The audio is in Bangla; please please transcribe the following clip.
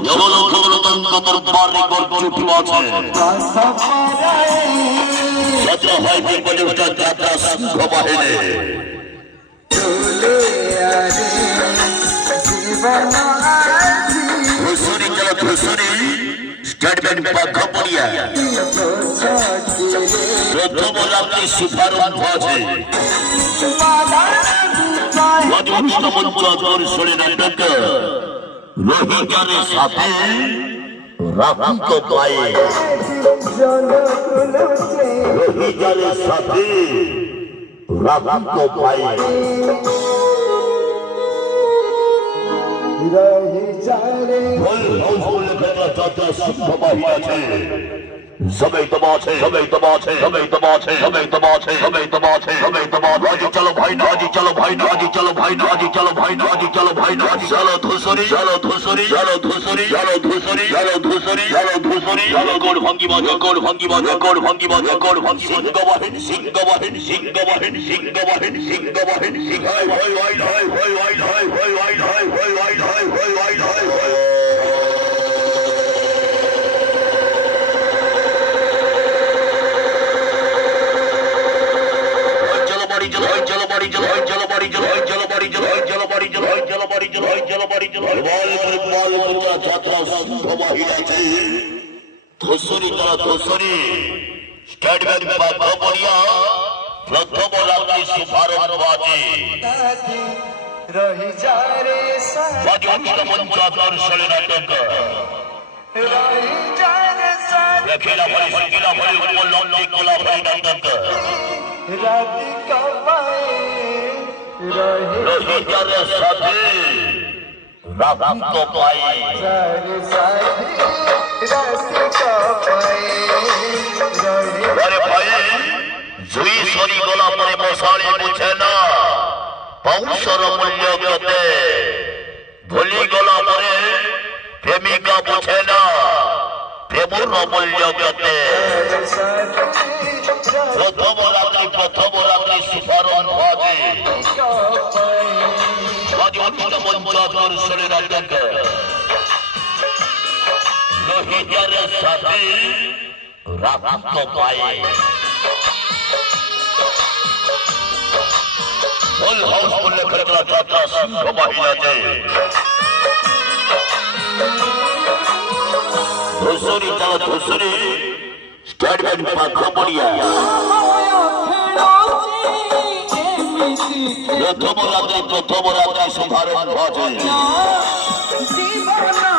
গণতন্ত্র দরবারে গর্জে আছে যাত্রা হয় বিপদটা যাত্রা সিংহ বাহিনী ধূসরি চলো ধূসরি স্টেট ব্যাংক পাখা পড়িয়া প্রথম রাত্রি শুভারম্ভ আছে রোহিঙ্গার সাথে রাখি তো পায়ে রোহিঙ্গার সাথে রাখি তো পায়ে समय तबाचे समय तबाचे समय तबाचे समय तबाचे समय तबाचे समय तबाचे हाजी चलो भाई नाजी चलो भाई नाजी चलो भाई नाजी चलो भाई नाजी चलो भाई नाजी चलो धूसरी चलो धूसरी चलो धूसरी चलो धूसरी चलो धूसरी चलो धूसरी चलो गोड़ भंगी बाजा गोड़ भंगी बाजा गोड़ भंगी बाजा गोड़ भंगी सिंह गवाहिन सिंह गवाहिन सिंह गवाहिन सिंह गवाहिन सिंह गवाहिन सिंह हाय हाय हाय हाय हाय हाय हाय हाय हाय हाय हाय हाय हाय हाय हाय रोहिंग्यार साथे राखी तो पाए अरे भाई जुई सोनी गोला परे मसाले बुझे ना पौषर मूल्य गते भोली गोला परे प्रेमिका बुझे ना प्रेमर मूल्य गते प्रथम रात्रि शुभारम्भ আছে रोहिंग्यार साथे राखी तो पाए फुल हाउसफुल खरगला যাত্রা সিংহ বাহিনীতে ধূসরি চলো ধূসরি স্টেট ব্যাংক পাখা পড়িয়া প্রথম রাত্রি শুভারম্ভ আছে